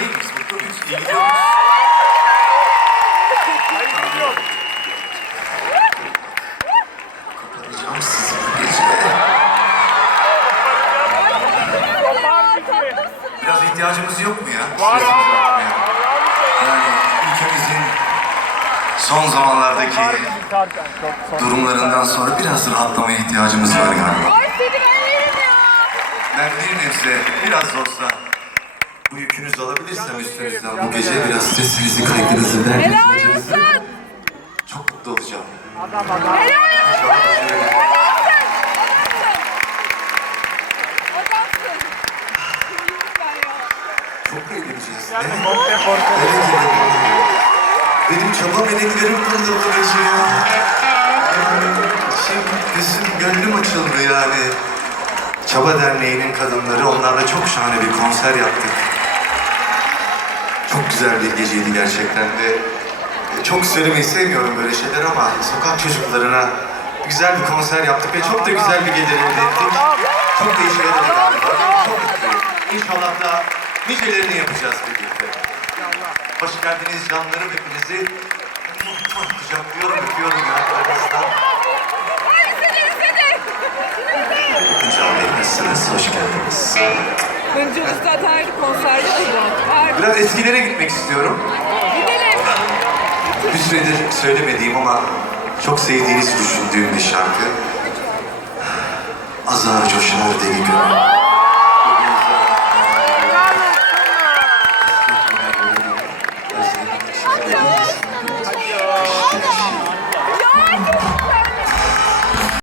değil miyiz? Mutlu muyuz? İyi gidiyor. Biraz ihtiyacımız yok mu ya? Var. Yani ülkemizin son zamanlardaki durumlarından sonra biraz rahatlamaya ihtiyacımız var galiba. Ben bir nebze biraz olsa bu yükünüzü alabilirsem üstünüzden bu gece biraz stresinizi, kaygınızı, Helal derdinizi, olsun. çok mutlu olacağım. Adam adam. Helal olsun. Çok eğleneceğiz. Yani Evet. Evet. Benim çaba meleklerim kırıldı bu gece ya. Şimdi gözüm, gönlüm açıldı yani. Çaba Derneği'nin kadınları, onlarla çok şahane bir konser yaptık. Çok güzel bir geceydi gerçekten de. e, Çok söylemeyi sevmiyorum böyle şeyler ama sokak çocuklarına güzel bir konser yaptık ve çok da güzel bir gece elde ettik. Çok da işe yaradı galiba. Çok mutluyum. İnşallah da nicelerini yapacağız birlikte. Hoş geldiniz canlarım hepinizi. Kucaklıyorum, öpüyorum yanaklarınızdan. Bey nasılsınız? Hoş geldiniz. Bence zaten her konserde kullanır. Biraz eskilere gitmek istiyorum. Gidelim. Bir süredir söylemediğim ama çok sevdiğiniz düşündüğüm bir şarkı. Azar coşar deli gönül. Özlemek için.